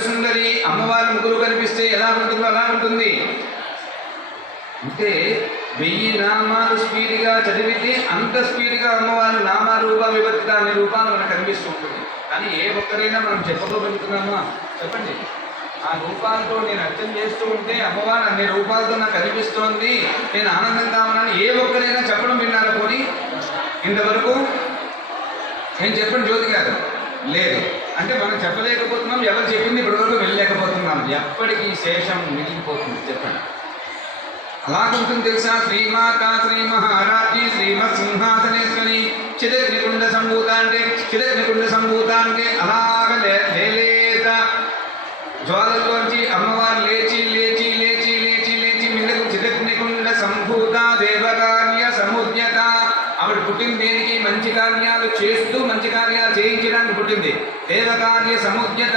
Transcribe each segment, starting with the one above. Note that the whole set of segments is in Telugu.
సుందరి అమ్మవారి ముగ్గురు కనిపిస్తే ఎలా ఉంటుందో అలా ఉంటుంది. అంటే వెయ్యి నామాలు స్పీడ్గా చదివితే అంత స్పీడ్గా అమ్మవారి నామ రూప విభక్త అనే రూపాలు మనకు కనిపిస్తూ ఉంటుంది. కానీ ఏ ఒక్కరైనా మనం చెప్పగలుగుతున్నామా? చెప్పండి. ఆ రూపాలతో నేను అర్థం చేస్తూ ఉంటే అమ్మవారు అన్ని రూపాలతో నాకు కనిపిస్తోంది. నేను ఆనందంగా ఉన్నాను. ఏ ఒక్కరైనా చెప్పడం విన్నారా పోనీ? ఇంతవరకు? నేను చెప్పండి జ్యోతి గారు. లేదు. అంటే మనం చెప్పలేకపోతున్నాం ఎవరు చెప్పింది ఇప్పటివరకు వెళ్ళలేకపోతున్నాం ఎప్పటికీ శేషం మిగిలిపోతుంది. చెప్పండి. అలాగుంటుంది తెలుసా? శ్రీమాత శ్రీ మహారాజి శ్రీమత్ సింహాసనేశ్వరి చిదగ్నికుండ సంభూత అంటే చిదగ్నికుండ సంభూత అంటే అలాగ లేలేత జ్వాలలోంచి అమ్మవారు లేచి లేచి లేచి లేచి లేచి మిన్నకు చిదగ్నికుండ సంభూత దేవకార్య సముద్యత. ఆవిడ పుట్టింది దేనికి? మంచి కార్యాలు చేస్తూ మంచి కార్యాలు చేయించడానికి పుట్టింది. దేవకార్య సముద్యత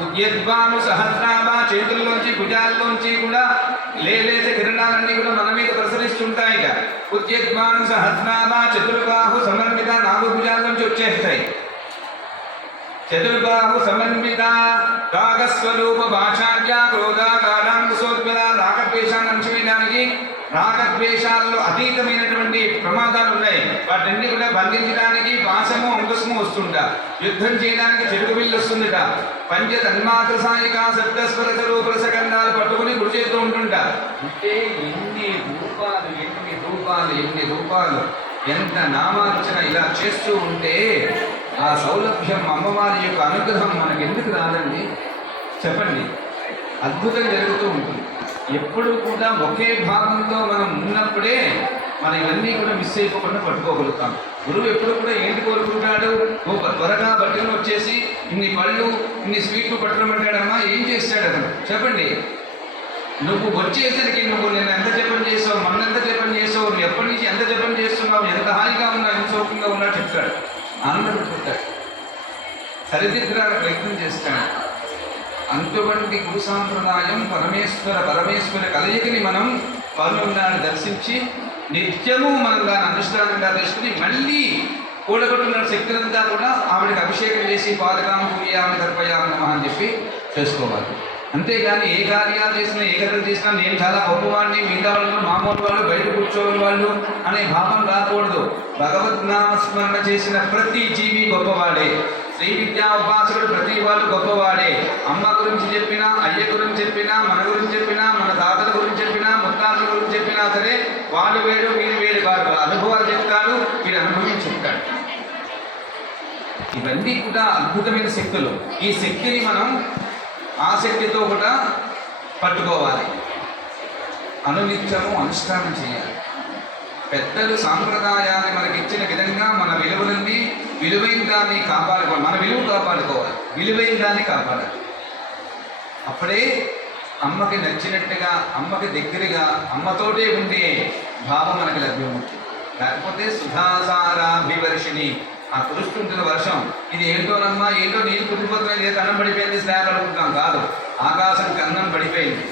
ఉద్యద్వాను సహస్రాభ చేతుల్లోంచి భుజాల్లోంచి కూడా లేలేసే కిరణాలన్నీ కూడా మన మీద ప్రసరిస్తుంటాయి ఇక. ఉద్యద్వాను సహస్రాభ చతుర్బాహు సమన్విత నాలుగు భుజాల్లోంచి వచ్చేస్తాయి. చతుర్బాహు సమన్విత రాగస్వరూప భాషాజ్య క్రోధాకారాంకుశోద్విల రాగద్వేషాన్ని అంశమేయడానికి రాగ అతీతమైనటువంటి ప్రమాదాలు ఉన్నాయి వాటిని కూడా బంధించడానికి పాశము అంకుశము వస్తుంట. యుద్ధం చేయడానికి చెరుకు బిల్లు వస్తుందిట. పంచ తన్మాత్ర సాయిక శబ్దస్వర రూపరసగంధాలు పట్టుకుని గుడి చేస్తూ ఉంటుంట. అంటే ఎన్ని రూపాలు ఎన్ని రూపాలు ఎన్ని రూపాలు ఎంత నామార్చన ఇలా చేస్తూ ఉంటే ఆ సౌలభ్యం అమ్మవారి యొక్క అనుగ్రహం మనకు ఎందుకు రాదండి? చెప్పండి. అద్భుతం జరుగుతూ ఉంటుంది. ఎప్పుడు కూడా ఒకే భాగంతో మనం ఉన్నప్పుడే మనం ఇవన్నీ కూడా మిస్ అయిపోకుండా పట్టుకోగలుగుతాం. గురువు ఎప్పుడు కూడా ఏంటి కోరుకుంటాడు? ఓ త్వరగా బట్టలు వచ్చేసి ఇన్ని పళ్ళు ఇన్ని స్వీట్లు పట్టడమంటాడమ్మా ఏం చేస్తాడు అతను? చెప్పండి. నువ్వు వచ్చేసరికి నువ్వు నేను ఎంత జపం చేసావు మొన్న ఎంత జపం చేసావు నువ్వు ఎప్పటి నుంచి ఎంత జపం చేస్తున్నావు ఎంత హాయిగా ఉన్నా ఎంత సౌఖ్యంగా ఉన్నా చెప్తాడు. ఆనందపడిపోతాడు సరిదిద్దడానికి ప్రయత్నం చేస్తాడు. అటువంటి గురు సాంప్రదాయం పరమేశ్వర పరమేశ్వర కలయికని మనం పౌర్ణమినాడు దర్శించి నిత్యము మనం దాన్ని అనుష్ఠానంగా చేసుకుని మళ్ళీ కూడగొట్టున్న శక్తులంతా కూడా ఆవిడకి అభిషేకం చేసి పాదకామ పూయామి తర్పయామి అని చెప్పి చేసుకోవాలి. అంతేగాని ఏ కార్యాలు చేసినా ఏ కథలు చేసినా నేను చాలా గొప్పవాడిని మిగతా వాళ్ళు మామూలు వాళ్ళు బయట కూర్చోని వాళ్ళు అనే భావం రాకూడదు. భగవద్ నామస్మరణ చేసిన ప్రతి జీవి గొప్పవాడే. శ్రీ విద్యా ఉపాసకుడు ప్రతి వాళ్ళు గొప్పవాడే. అమ్మ గురించి చెప్పినా అయ్య గురించి చెప్పినా మన గురించి చెప్పినా మన తాత గురించి చెప్పినా ముత్తాతల గురించి చెప్పినా సరే వాళ్ళు వేరు వీరు వేరు వారు వాళ్ళ అనుభవాలు చెప్తారు మీరు అనుభవం చెప్తాడు ఇవన్నీ కూడా అద్భుతమైన శక్తులు. ఈ శక్తిని మనం ఆ శక్తితో కూడా పట్టుకోవాలి. అనునిత్యము అనుష్ఠానం చేయాలి. పెద్దలు సాంప్రదాయాన్ని మనకి ఇచ్చిన విధంగా మన విలువలన్నీ విలువైన దాన్ని కాపాడుకోవాలి. మన విలువ కాపాడుకోవాలి. విలువైన దాన్ని కాపాడాలి. అప్పుడే అమ్మకి నచ్చినట్టుగా అమ్మకి దగ్గరగా అమ్మతోటే ఉండే భావం మనకి లభ్యమవుతుంది లేకపోతే సుధాసారాభివర్షిణి ఆ కురుస్తుంటున్న వర్షం ఇది ఏంటోనమ్మా ఏంటో నీళ్ళు కురిపోతున్నాయి ఏ కన్నం పడిపోయింది స్లాబ్ అనుకుంటాం కాదు. ఆకాశం కన్నం పడిపోయింది.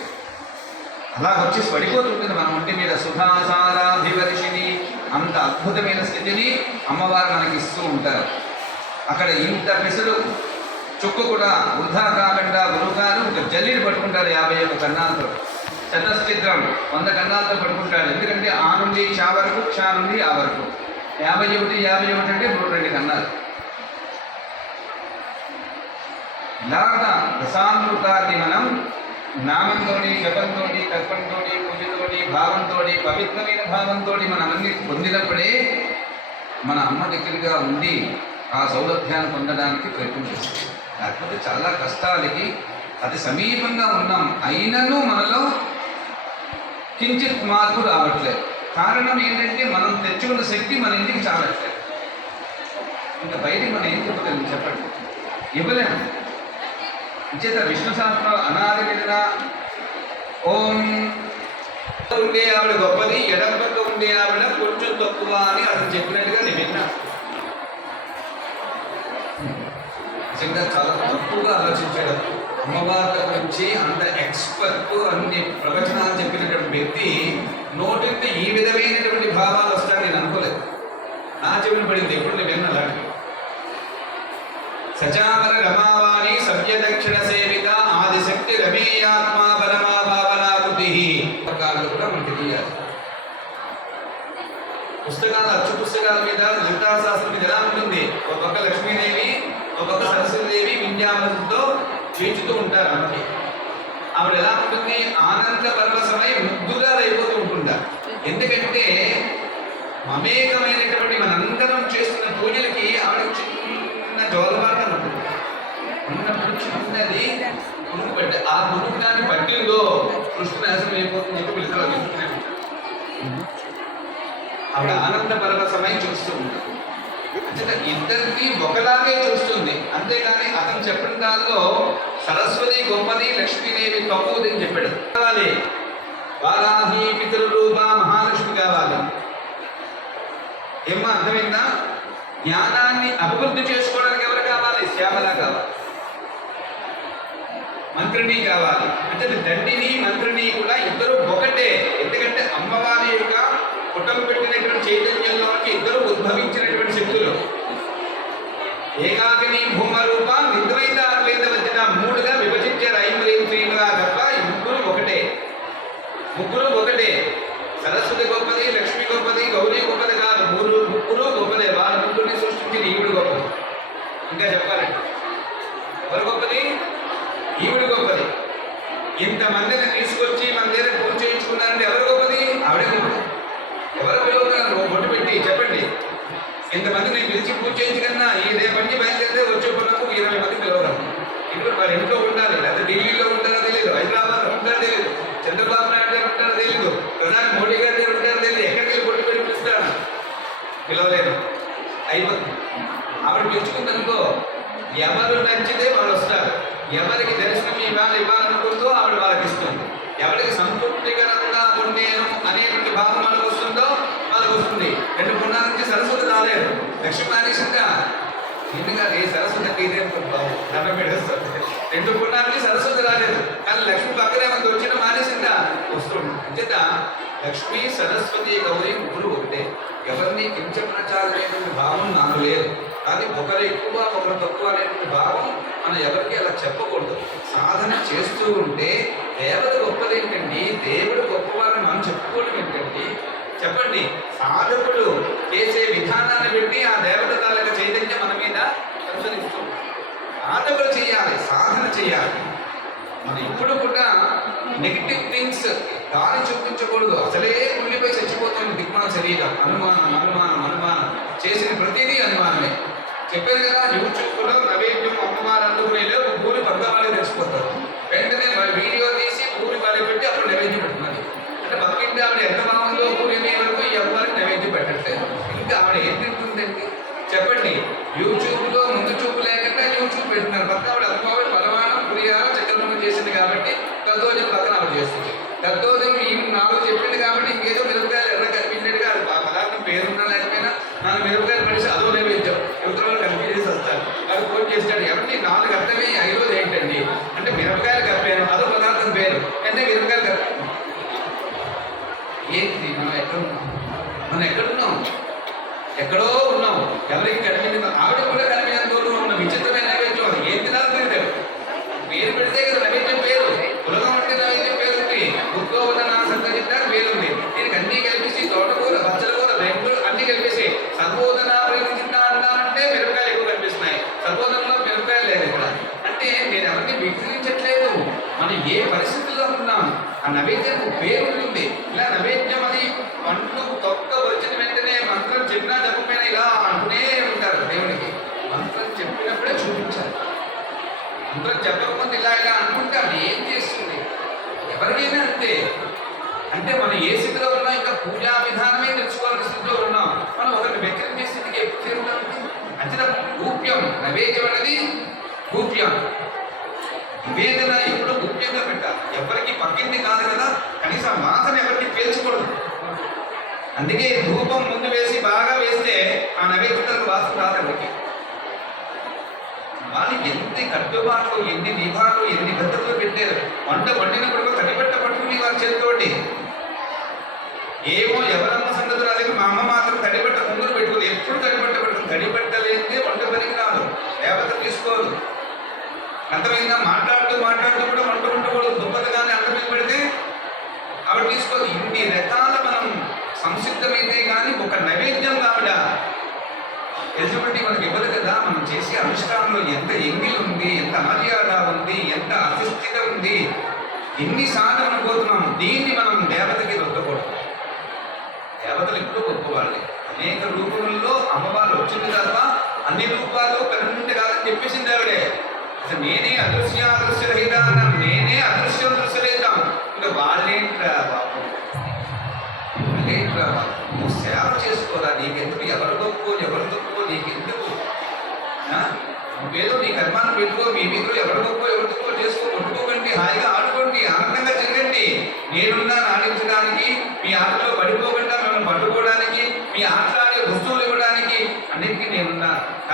అలా వచ్చి పడిపోతుంటుంది మన ఒంటి మీద సుధాసారాభివర్షిణి అంత అద్భుతమైన స్థితిని అమ్మవారు మనకి ఇస్తూ ఉంటారు. అక్కడ ఇంత పిసరు చుక్క కూడా వృధా కాకుండా గురువుగారు ఒక జల్లిని పట్టుకుంటారు యాభై ఒక్క కన్నాలతో. చతశ్చిత్రం వంద కన్నాలతో పట్టుకుంటాడు. ఎందుకంటే ఆ నుండి చా వరకు చా నుండి ఆ వరకు. యాభై ఒకటి యాభై ఒకటి అంటే మూడు రెండు కన్నాలు. ఇలాగా రసామృతాన్ని మనం నామంతో జపంతోటి కల్పంతోటి పూజతోటి భావంతో పవిత్రమైన భావంతో మనం అన్ని పొందినప్పుడే మన అమ్మ దగ్గరగా ఉండి ఆ సౌలభ్యాన్ని పొందడానికి ప్రయత్నం చేస్తాం. లేకపోతే చాలా కష్టాలకి అతి సమీపంగా ఉన్నాం. అయినను మనలో కించిత్ మార్పు రావట్లేదు. కారణం ఏంటంటే మనం తెచ్చుకున్న శక్తి మన ఇంటికి చాలట్లేదు. ఇంకా బయటికి మనం ఏం చెప్పగలం చెప్పండి? ఇవ్వలేము. అంచేత విష్ణు శాస్త్రం అనాది విధన ఓం ఉండే ఆవిడ గొప్పది ఎడమ పక్క ఉండే ఆవిడ కొంచెం తక్కువ అని అతను చెప్పినట్టుగా నేను విన్నాను. నిజంగా చాలా తప్పుగా ఆలోచించాడు. అమ్మవారి గురించి అంత ఎక్స్పర్ట్ అన్ని ప్రవచనాలు చెప్పినటువంటి వ్యక్తి నోటికి ఈ విధమైనటువంటి భావాలు వస్తాయని నేను అనుకోలేదు. నా చెవిన పడింది ఎప్పుడు నేను విన్న అలాంటివి సచామర రమావాణి సవ్య దక్షిణ సేవిత చమేయాత్మ పరమా భావనాకృతి కూడా మనకి తెలియాలి పుస్తకాలు అచ్చు పుస్తకాల మీద లలితాశాస్త్రం మీద ఎలా ఉంటుంది? ఒక పక్క లక్ష్మీదేవి సరస్వతీదేవి చేర్చుతూ ఉంటారు ఆమెకి ఆవిడ ఎలా ఉంటుంది? ఆనంద పరవశమై ముగ్ధుగా అయిపోతూ ఉంటుందా? ఎందుకంటే మమేకమైనటువంటి మనందరం చేస్తున్న పూజలకి ఆవిడ చిన్న జోలబాటం ఉంటుంది. ఉన్నప్పుడు చిన్నది మునుగు ఆ మునుగు దాన్ని పట్టిందో కృష్ణ నాశనం అయిపోతుంది చెప్పి పిలుస్తారు. ఆవిడ ఆనంద పరవశమై చూస్తూ ఉంటుంది. ఇద్దరిని ఒకలాగే చూస్తుంది అంతేగాని అతను చెప్పిన దానిలో సరస్వతి గొప్పది లక్ష్మీదేవి తక్కువది అని చెప్పాడు. కావాలి. వారాహి పితృరూప మహాలక్ష్మి కావాలి. ఏమో అర్థమైందా? జ్ఞానాన్ని అభివృద్ధి చేసుకోవడానికి ఎవరు కావాలి? శ్యామల కావాలి. మంత్రిని కావాలి. అంటే దండిని మంత్రిని కూడా ఇద్దరు ఒకటే. ఎందుకంటే అమ్మవారి యొక్క పుటం పెట్టినటువంటి చైతన్యంలోకి ఇద్దరు ఉద్భవించినటువంటి శక్తులు. ఏకాకిని భూమరూప నిద్వైత అద్వైత వచ్చిన మూడుగా విభజించారు ఐమరీం శ్రీముగా తప్ప ముగ్గురు ఒకటే. ముగ్గురు ఒకటే. సరస్వతి గొప్పది లక్ష్మి గొప్పది గౌరీ గొప్పది కాదు. మూడు ముగ్గురు గొప్పదే వాళ్ళ ముగ్గురిని సృష్టించిన ఈవిడు గొప్పది ఇంకా చెప్పాలంటే ఎవరు గొప్పది? ఈవిడ గొప్పది. ఇంతమందిని తీసుకొచ్చి మన దగ్గర పూజ చేయించుకున్నారంటే ఎవరు గొప్పది? ఆవిడే గొప్పది. ఎవరు పిలువుతున్నారు ఓ పెట్టి చెప్పండి. ఇంతమంది నేను పిలిచి పూజ చేయించకన్నా ఈ రేపటి బయలుదేరితే వచ్చే పనులకు ఇరవై మంది పిలవగలను ఇప్పుడు వారి ఇంట్లో ఉండాలి లేదా ఢిల్లీలో ఉంటారో తెలియదు హైదరాబాద్ ఉంటారో తెలియదు చంద్రబాబు నాయుడు గారు ఉంటారో తెలియదు ప్రధాని మోడీ గారి దగ్గర ఉంటారో తెలియదు ఎక్కడికి వెళ్ళి బొట్టు పెట్టి పిలుస్తాను పిలవలేను అయిపోతుంది ఆవిడ పిలుచుకుందనుకో ఎవరు నచ్చితే వాళ్ళు వస్తారు ఎవరికి దర్శనం ఇవ్వాలి ఇవ్వాలనుకుందో ఆవిడ వాళ్ళకి ఇస్తుంది ఎవరికి సంతృప్తికరంగా ఉండేను అనేటువంటి భావం వాళ్ళకి వస్తుందో వాళ్ళకి వస్తుంది రెండు పుణ్యాల నుంచి సరస్వతి రాలేదు లక్ష్మీ మానేసిందా ఎందుకు ఏ సరస్వతి అంటే ఇదే దండం పెట్టేస్తుంది రెండు పుణ్యాల సరస్వతి రాలేదు. కానీ లక్ష్మి పక్కనే మనకి వచ్చిన మానేసిందా? వస్తుంది. అంచేత లక్ష్మి సరస్వతి గౌరీ ముగ్గురు ఒకటే. ఎవరిని కించప్రచారమైనటువంటి భావం నాకు లేదు. కానీ ఒకరు ఎక్కువ ఒకరు తక్కువ అనేటువంటి భావం మనం ఎవరికి అలా చెప్పకూడదు. సాధన చేస్తూ ఉంటే దేవత గొప్పది ఏంటండి? దేవుడు గొప్పవారిని మనం చెప్పుకోవడం ఏంటండి? చెప్పండి. సాధకుడు చేసే విధానాన్ని బట్టి ఆ దేవత తాలూకా చైతన్యం మన మీద ప్రసరిస్తుంది సాధకుడు చేయాలి సాధన చేయాలి. మనం ఇప్పుడు కూడా నెగిటివ్ థింగ్స్ దారి చూపించకూడదు. అసలే ఉండిపోయి చచ్చిపోతుంది దిగ్మా శరీరం. అనుమానం అనుమానం అనుమానం. చేసిన ప్రతిదీ అనుమానమే. చెప్పారు కదా యూట్యూబ్లో నవేద్యం అమ్మవారు అందుకునే లేవు ఊరి పక్క తెచ్చిపోతారు తెలిసిపోతారు వెంటనే మరి వీడియో తీసి ఊరి వాళ్ళకి పెట్టి అప్పుడు నైవేద్యం పెట్టుకున్నది అంటే పక్కింటి ఆవిడ ఎంత భావంలో ఊరి అనే వరకు ఈ అమ్మవారికి నైవేద్యం పెట్టట్లేదు ఇంకా ఆవిడ ఏం తింటుందండి చెప్పండి యూట్యూబ్లో ముందు చూపు లేకుండా యూట్యూబ్ పెడుతున్నారు పక్క ఆవిడ అమ్మవారి పరమాణం పురిహార చక్రవర్ణం చేసింది కాబట్టి దద్దోజనం పక్కన ఆవిడ చేస్తుంది దద్దోజనం ఈ నాలుగు చెప్పింది కాబట్టి ఇంకేదో మిరపకాయలు ఎర్ర కనిపించినట్టుగా అది ఆ పదార్థం పేరున్నా లేకపోయినా నాలుగు మిరపకాయలు పడిసి అదో నైవేద్యం యువతలో కనిపించేసి వస్తారు వాడు ఫోన్ చేస్తాడు ఎవరిని నాలుగు అర్థమే ఐదోది ఏంటండి అంటే మిరపకాయలు కప్పాను అదో పదార్థం పేరు అంటే మిరపకాయలు కప్పాను ఏంటి మనం ఎక్కడ ఉన్నాం? మనం ఎక్కడున్నాం ఎక్కడో ఉన్నాం. ఎవరికి కనిపించింది? ఆవిడ కూడా కనిపించిన దూరం ఉన్న విచిత్రమైన నైవేద్యం అది. ఏం తినాలి పేరు పేరు పెడితే కదా నైవేద్యం పేరు. కులగం అంటే నైవేద్యం పేరు ఉంది. ఉద్యోగ నా సంతజిత పేరు ఉంది. దీనికి అన్ని కలిపేసి తోటకూర బచ్చల కూర రేపులు అన్ని కలిపేసి సర్వోదన ప్రయోగించింద అంటామంటే మిరపకాయలు ఎక్కువ కనిపిస్తున్నాయి. సర్వోదనలో మిరపకాయలు లేదు ఇక్కడ. అంటే నేను ఎవరిని విక్రయించట్లేదు. మనం ఏ పరిస్థితుల్లో ఉన్నాం? ఆ నైవేద్యం పేరు ఉంటుంది ఇలా నైవేద్యం అది పండ్లు తొక్క వచ్చిన వెంటనే మంత్రం చెప్పినా చెప్పకపోయినా ఇలా అంటూనే ఉంటారు దేవునికి మంత్రం చెప్పినప్పుడే చూపించాలి మంత్రం చెప్పకపోతే ఇలా ఇలా అనుకుంటే అది ఏం చేస్తుంది ఎవరికైనా అంతే. అంటే మనం ఏ స్థితిలో ఉన్నా ఇంకా పూజా విధానమే తెలుసుకోవాల్సిన స్థితిలో ఉన్నాం. మనం ఒకరిని వ్యతిరేకించే స్థితికి ఎప్పుడు చేరుతాం? అంచిన గూప్యం. నైవేద్యం అనేది గూప్యం. నివేదన ఎప్పుడు గుప్యంగా పెట్టాలి. ఎవరికి పక్కింది కాదు కదా కనీసం వాసన ఎవరికి పేల్చకూడదు. అందుకే ధూపం ముందు వేసి బాగా వేస్తే ఆ నైవేద్యాలకు వాసన రాదు ఎవరికి. వాళ్ళు ఎన్ని కట్టుబాట్లు ఎన్ని నియమాలు ఎన్ని పద్ధతులు పెట్టారు? వంట వండినప్పుడు కనిపెట్ట పట్టుకుని వాళ్ళ చేతితోటి. ఏమో ఎవరమ్మ సంగతి రాలేదు. మా అమ్మ మాత్రం తడిపెట్ట ముందు పెట్టుకుని ఎప్పుడు తడిపెట్ట పెట్టుకుని తడిపెట్టలేదే వంట పనికి రాదు. దేవత తీసుకోదు. అంతమైందా మాట్లాడుతూ మాట్లాడుతూ కూడా వంట వంటకూడదు ఎన్నిసార్లు మనం పోతున్నాం దీన్ని మనం దేవతకి రుద్దకూడదు దేవతలు ఎప్పుడు గొప్పవాళ్ళే అనేక రూపముల్లో అమ్మవారు వచ్చింది తప్ప అన్ని రూపాలు పెర్మనెంట్ కాదని చెప్పేసింది ఆవిడే. అసలు నేనే అదృశ్య అదృశ్య రహిత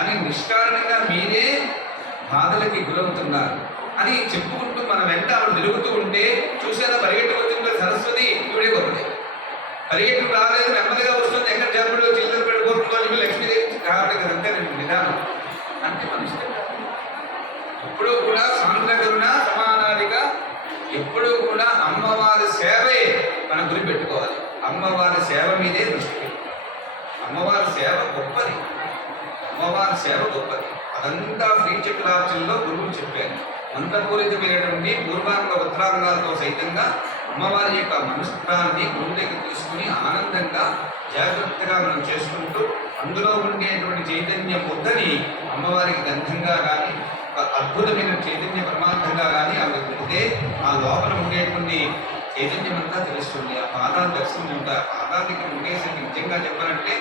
కానీ నిష్కారణంగా మీరే బాధలకి గురవుతున్నారు. అని చెప్పుకుంటూ మన వెంట ఆవిడ తిరుగుతూ ఉంటే చూసేదా పరిగెట్టు వచ్చిందో సరస్వతి ఇవిడే కొద్ది పరిగెట్టు రాలేదు నెమ్మదిగా వస్తుంది ఎక్కడ జరుగుడు చిల్లర పడిపోతుందో ఇవి లక్ష్మీదేవి కాబట్టి కదంటే నేను నిదానం అంటే మన ఇష్టం. ఎప్పుడూ కూడా సాంద్రగరుణ సమానాదిగా ఎప్పుడూ కూడా అమ్మవారి సేవే మన గురి పెట్టుకోవాలి. అమ్మవారి సేవ మీదే దృష్టి పెట్టాలి. అమ్మవారి సేవ గొప్పది అమ్మవారి సేవ గొప్పది అదంతా శ్రీచక్రార్చనలో గురువు చెప్పారు. మంత్రపూరితమైనటువంటి పూర్వాంగ ఉత్తరాంగాలతో సైతంగా అమ్మవారి యొక్క మనుష్యాన్ని గురువు దగ్గర తీసుకుని ఆనందంగా జాగ్రత్తగా మనం చేసుకుంటూ అందులో ఉండేటువంటి చైతన్య ముద్దని అమ్మవారికి గంధంగా కానీ ఒక అద్భుతమైన చైతన్య పరమార్థంగా కానీ అవి పెడితే ఆ లోపల ఉండేటువంటి చైతన్యం అంతా తెలుస్తుంది. ఆ పాదాలు దర్శనం ఉంటారు పాదాలకి ఉండేసరికి నిజంగా చెప్పాలంటే